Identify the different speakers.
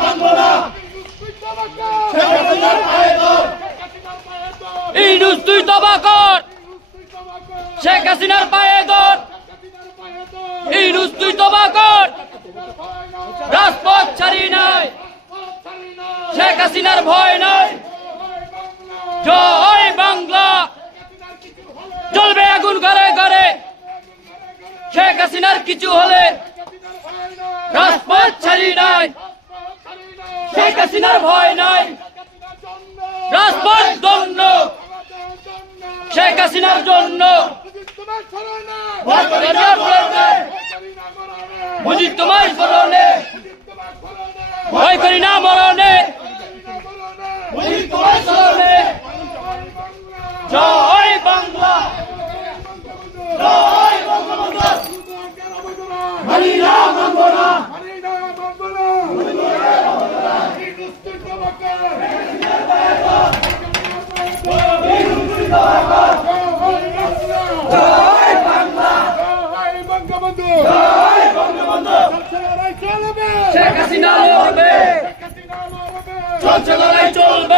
Speaker 1: মানব না। পায়ে ধর
Speaker 2: ইনুস তুই তবা কর। শেখ হাসিনার পায়ে তুই তবা কর। রাজপথ ছাড়ি নাই। শেখ হাসিনার ভয় নাই। জয় বাংলা। চলবে আগুন ঘরে ঘরে। শেখ হাসিনার কিছু হলে রাজপথ ছাড়ি নাই শেখ হাসিনার ভয় নাই। রাজপথ দণ্ড। শেখ হাসিনার জন্য। বুঝি তোমার স্মরণে ভয় করি না মরণে
Speaker 1: বুঝি তোমার
Speaker 2: স্মরণে জয় বাংলা
Speaker 1: জয় বঙ্গবন্ধু মানি না মানব না
Speaker 3: বঙ্গবন্ধু চলবে
Speaker 2: শেখ হাসিনা লড়বে চলছে লড়াই চলবে।